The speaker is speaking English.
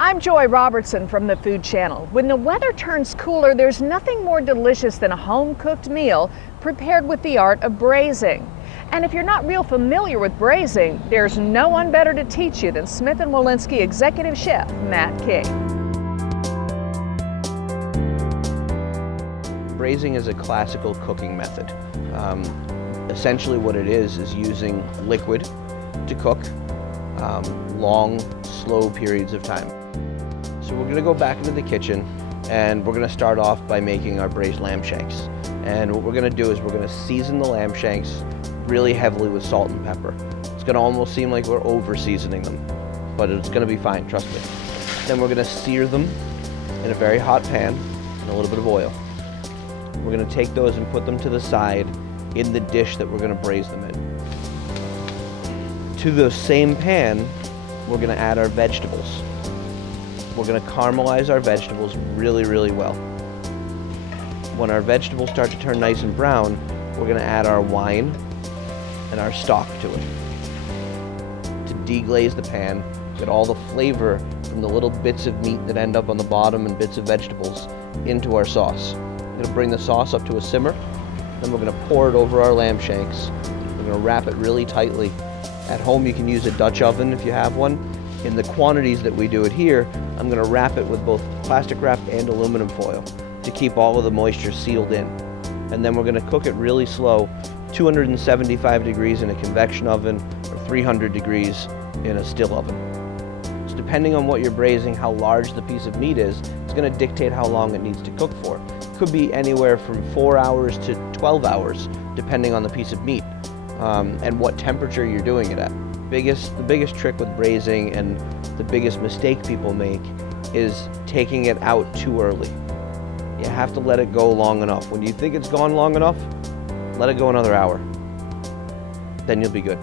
I'm Joy Robertson from the Food Channel. When the weather turns cooler, there's nothing more delicious than a home-cooked meal prepared with the art of braising. And if you're not real familiar with braising, there's no one better to teach you than Smith & Wollensky Executive Chef Matt King. Braising is a classical cooking method. Essentially what it is using liquid to cook long, slow periods of time. So we're going to go back into the kitchen and we're going to start off by making our braised lamb shanks. And what we're going to do is we're going to season the lamb shanks really heavily with salt and pepper. It's going to almost seem like we're over seasoning them, but it's going to be fine, trust me. Then we're going to sear them in a very hot pan and a little bit of oil. We're going to take those and put them to the side in the dish that we're going to braise them in. To the same pan, we're going to add our vegetables. We're going to caramelize our vegetables really, really well. When our vegetables start to turn nice and brown, we're going to add our wine and our stock to it to deglaze the pan, get all the flavor from the little bits of meat that end up on the bottom and bits of vegetables into our sauce. We're going to bring the sauce up to a simmer, then we're going to pour it over our lamb shanks. We're going to wrap it really tightly. At home you can use a Dutch oven if you have one. In the quantities that we do it here, I'm going to wrap it with both plastic wrap and aluminum foil to keep all of the moisture sealed in. And then we're going to cook it really slow, 275 degrees in a convection oven or 300 degrees in a still oven. So depending on what you're braising, how large the piece of meat is, it's going to dictate how long it needs to cook for. It could be anywhere from 4 hours to 12 hours, depending on the piece of meat and what temperature you're doing it at. The biggest trick with braising and the biggest mistake people make is taking it out too early. You have to let it go long enough. When you think it's gone long enough, let it go another hour. Then you'll be good.